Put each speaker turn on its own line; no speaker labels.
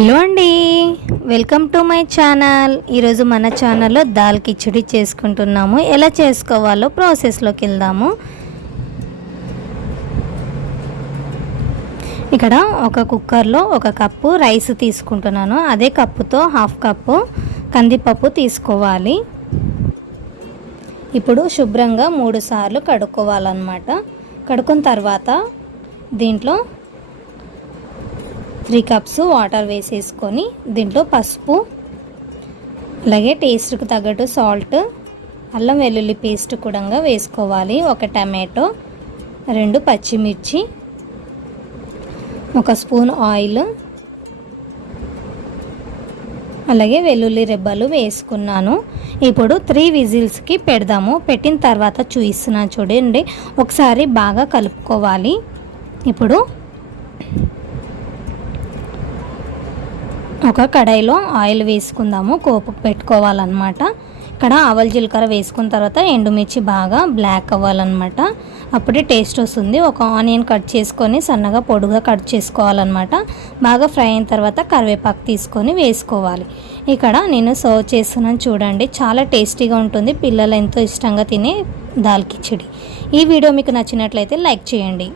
Hello అండి. Welcome to my channel. ఈరోజు మన ఛానల్లో దాల్ కిచడి చేసుకుంటున్నాము. ఎలా చేసుకోవాలో ప్రాసెస్లోకి వెళ్దాము. ఇక్కడ ఒక కుక్కర్లో ఒక కప్పు రైస్ తీసుకుంటున్నాను. అదే కప్పుతో హాఫ్ కప్పు కందిపప్పు తీసుకోవాలి. ఇప్పుడు శుభ్రంగా మూడు సార్లు కడుక్కోవాలన్నమాట. కడుక్కున్న తర్వాత దీంట్లో త్రీ కప్స్ వాటర్ వేసేసుకొని దీంట్లో పసుపు అలాగే టేస్ట్కి తగ్గట్టు సాల్ట్ అల్లం వెల్లుల్లి పేస్ట్ కూడా వేసుకోవాలి. ఒక టమాటో రెండు పచ్చిమిర్చి ఒక స్పూన్ ఆయిల్ అలాగే వెల్లుల్లి రెబ్బలు వేసుకున్నాను. ఇప్పుడు త్రీ విజిల్స్కి పెడదాము. పెట్టిన తర్వాత చూపిస్తున్నాను చూడండి. ఒకసారి బాగా కలుపుకోవాలి. ఇప్పుడు ఒక కడాయిలో ఆయిల్ వేసుకుందాము. కోపుకు పెట్టుకోవాలన్నమాట. ఇక్కడ ఆవల జీలకర్ర వేసుకున్న తర్వాత ఎండుమిర్చి బాగా బ్లాక్ అవ్వాలన్నమాట. అప్పుడే టేస్ట్ వస్తుంది. ఒక ఆనియన్ కట్ చేసుకొని సన్నగా పొడుగా కట్ చేసుకోవాలన్నమాట. బాగా ఫ్రై అయిన తర్వాత కరివేపాకు తీసుకొని వేసుకోవాలి. ఇక్కడ నేను సర్వ్ చేస్తున్నాను చూడండి. చాలా టేస్టీగా ఉంటుంది. పిల్లలు ఎంతో ఇష్టంగా తినే దాల్ కిచిడి. ఈ వీడియో మీకు నచ్చినట్లయితే లైక్ చేయండి.